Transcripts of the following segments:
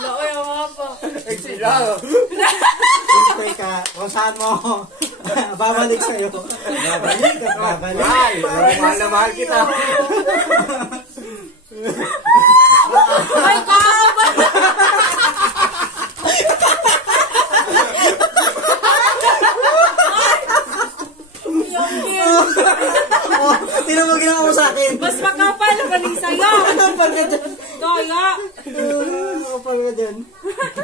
Laoy, mga pa. Exilado. Siyempre ka, kung saan mo, babalik sa'yo. Babalik at babalik. Ay, mahal na mahal kita. Ay, kaaba! Oh, tinan mo ginawa mo sa akin. Mas makapal naman yung sayo. Kapal ka dyan. Kaya. Kapal ka dyan.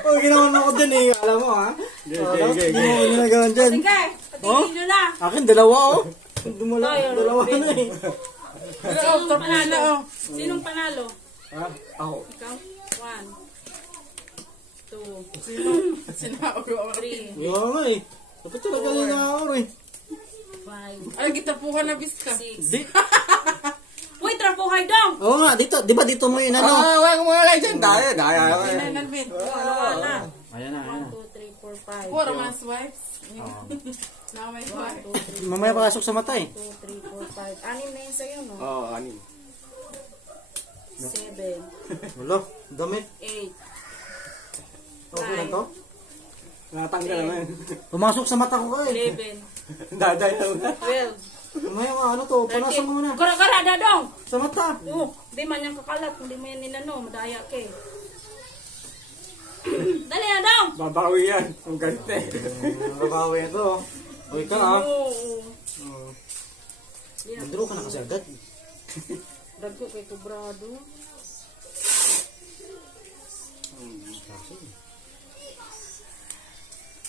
Oh, ginawa mo ako dyan eh. Alam mo ha. Sige. Hindi mo ginagawa dyan. Sige, patigil nyo na. Akin, dalawa oh. Dalawa na eh. Sinong panalo? Sinong panalo? Ha? Ako. Ikaw? 1, 2, Sino ako? 3, Wala nga eh. Dapat talaga yung nakakor eh. 5, Ay, gitapuhan na biska. 6. Di. Uy, trapuhay dong! Oo nga, dito. Di ba dito mo yun ano? Wala mo lang dyan. Daya. Nalbit. Wala. Ayan na, ayan na. 1, 2, 3, 4, 5. Puro mas wipes. Na may 1, wife. 2, 3, Mamaya pakasok sa mata eh. 2, 3, 4, 5. Anim na yun sa'yo, no? Oo, anin. 7, Wala, damit. 8, Okay lang to? Natanggal naman. Pumasok sa mata ko ka eh. 11, Daday na muna. 12, Mamaya nga ano to, panasan mo muna. Gara-gara, dadong! Sa mata. Di man yan kakalat, hindi mo yan ninano, madaya ka eh. Dali na dong! Babawi yan. Ang galit eh. Babawi ito. Uy ka ah. Oo. Nandro ka na kasi agad. Dagko kay Kubrado.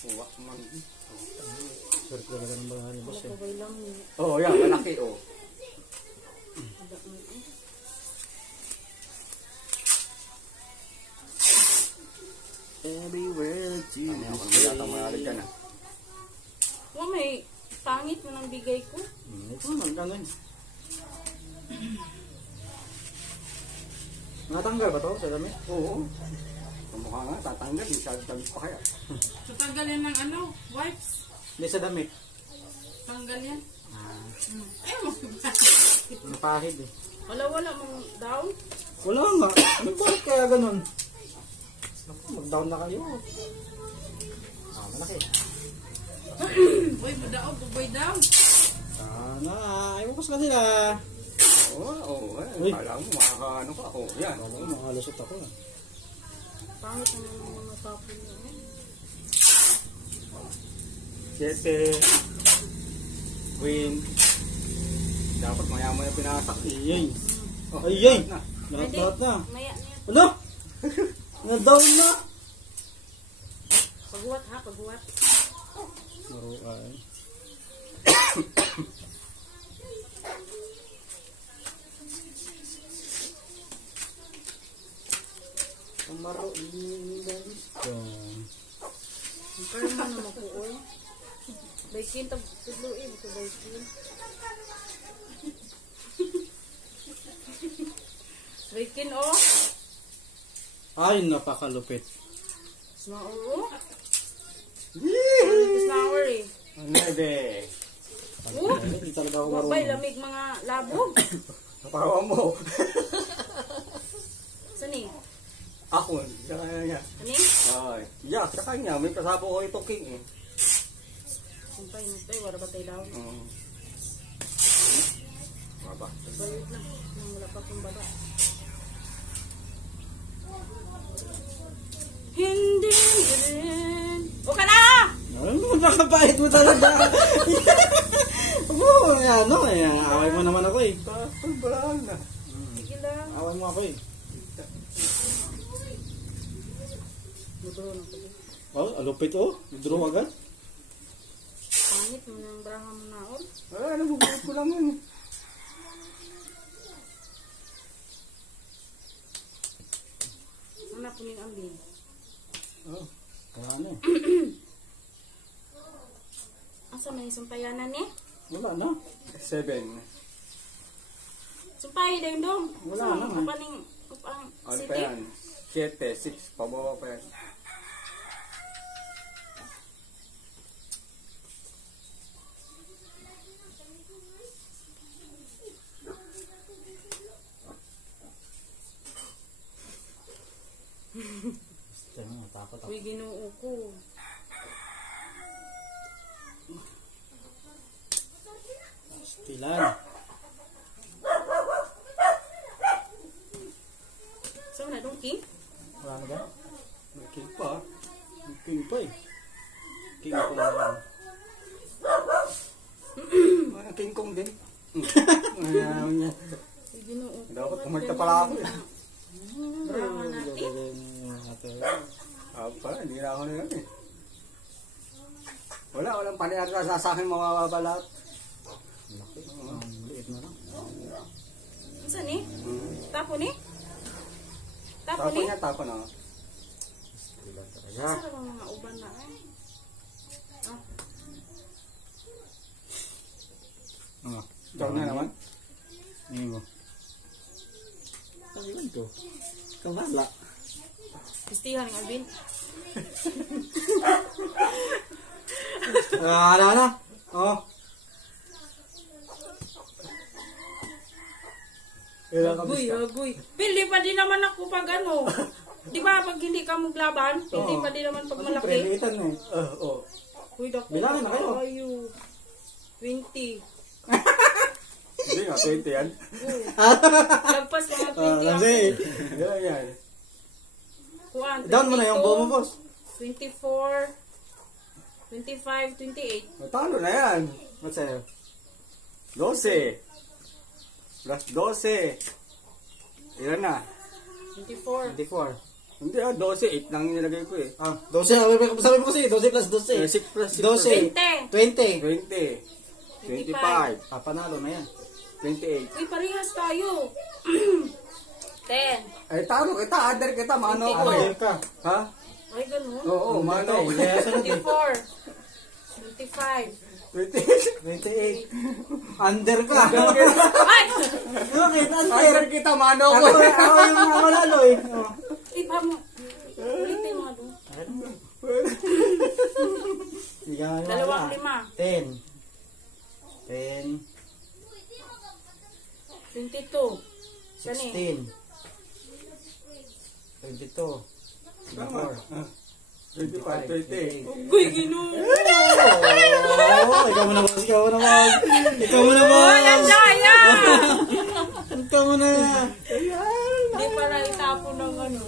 Uwak man. Swerte talaga ng bahay ni boss eh. Kabay lang niya. Oo, yan. Malaki oh. Everywhere that you Ano ako naman yata mayarig ka na. Oh, may pangit mo ng bigay ko. Ito naman, ano yun. Natanggal ba to sa damit? Oo. Kamukha nga, tatanggal. Hindi siya tamis pa kaya. Tatanggal yan ng ano? Wipes. Hindi sa damit. Tanggal yan. Ay, mo. Napahid eh. Wala mong down. Wala nga. Ano bakit kaya ganun? Naku, mag-down na kayo. Malaki. Uy, budaog. Buboy down. Sana. Ayaw ko sa kanila. Oo. Uy. Kala mo, makakaano ka ako. Yan. Wala ko, makalusot ako. Pangit naman ng mga tapon niya. 7. Win. Dapat maya-maya pinasak. Iyay. Oh, Ayay. na. Lahat na. Maya niya. Ano? Na-down na. Paguwat ha, paguwat. Maruan. Maro ini guys. Pero man naman ko oy. Baikin tab tudluin ko baikin. Baikin oh. Ay, napakalupit. Snauro. Snauro eh. Nebe. Hindi talaga ako Wabay marunong. lamig mga labog. Napawa mo. Sani? Ako. Sa kanya. Ani? Ay. Yeah, sa kanya. May kasabo ko ito king eh. Sumpay na tayo, wala ba tayo daw? Baba. Bayot na. Nang wala pa kong baba. Hindi rin. O ka na! Ano, nakapait mo talaga. Oo, ano eh. Away mo naman ako eh. Balaan na. Sige lang. Away mo ako eh. Mudro na ko din. Oh, alupit oh. Draw agad. Pangit mo ng braham na or. Ay, nabubuhat ko lang yan. Ano po yung ambing? Oh, wala na eh. Asa may sumpayanan eh? Wala na. 7. Sumpay dayon dong. Wala na, man. Kapaning kupang Ano pa city. yan? 7, 6. Pababa pa yan. Gusto mo, takot ako. Uy, ginoo ko. Stilan. So, na dong king? Wala na ba? May king pa. King pa eh. King pa lang. May king kong din. Ayaw niya. Uy, ginoo ko. Dapat pumunta pala ako. Raman natin. Apa, hindi na ako na yun eh. Walang paniyara sa akin mawawabalat. Laki. Ang liit na lang. Saan ni? Tapo ni? Tapo Tapo ni? niya, tapo na. Stilan talaga. Saan ang mga uban na eh? Ah. Ikaw na naman. Ngayon mo. Sabi ko. Kamala. Pistihan ng Alvin. Ano na? Oh. Ilang Agoy, agoy. Pili pa din naman ako pag ano. Di ba pag hindi ka maglaban, pili pa din naman pag malaki. Prelitan eh. Oo. Uy, dako. Bilangin na kayo. Ayo. 20. Hindi nga, 20 yan. Lagpas mga 20 ako. Kasi, Yan, yan. Kuan, down mo na yung 22, buo mo, boss. 24, 25, 28. Matalo na yan. What's sa'yo? 12. Plus 12. Ilan na? 24. 24. Hindi ah, 12. 8 lang nilagay ko eh. Ah, 12. Sabi mo kasi, 12 plus 12. 6 plus 12. 20. 20. 20. 25. Ah, panalo na yan. 28. Uy, parehas tayo. 10. Ay, talo kita. Under kita. Mano ako Oo. eh. Ano ka? Ha? Ay, ganun. Oo, mano ako. Yes, 24. 25. 28. Under ka. Ay! Bakit? Under. Under kita. Mano ako. Ako yung mga malalo eh. Oh. Iba mo. Ulitin mo doon. Sige nga yung Dalawang wala. 5. 10. 10. 22. Gani. 16. 22. 24. 25, 20. Uy, ginoo. Oh, ikaw mo na boss, ikaw mo na boss. Ikaw mo na boss. Uy, ang daya! Ikaw mo na. Hindi para itapo ng ano.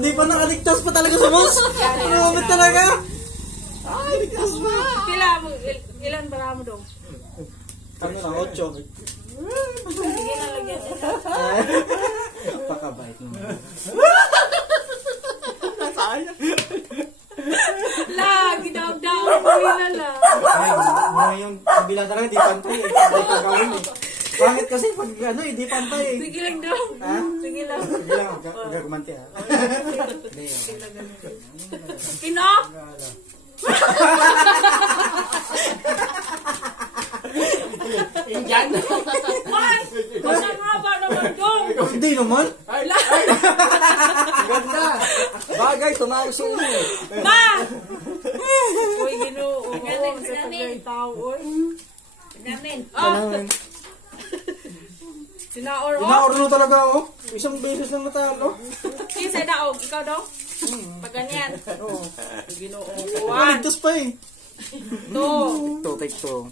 Di pa nakaligtas pa talaga sa boss. Ano ba talaga? Ay, ligtas pa. Pila mo, ilan para mo doon? Ano na, 8. Sige na, lagyan nila. Pakabait mo. La, gidaw-daw mo nila la. Ay, yung bilang talaga, di pantay eh. Di pa gawin eh. Bakit kasi pag ano eh, di pantay eh. Sige lang daw. Ha? Sige lang. Sige lang, huwag ka kumanti ha. Hindi, Kino? Indian. Ay! Masang haba naman doon. Hindi naman. Ay, ganda. Bagay, tumawag sa ulo. Ma! Uy, ginoo. Oo, sa tagay tao. Uy. Namin. Ah! Sinaor o? Inaorno talaga oh. Isang beses lang natalo. Kinsa daog? Ikaw daw? Pag ganyan. Oo. Ginoo. Kaligtas pa eh. Two. Take two.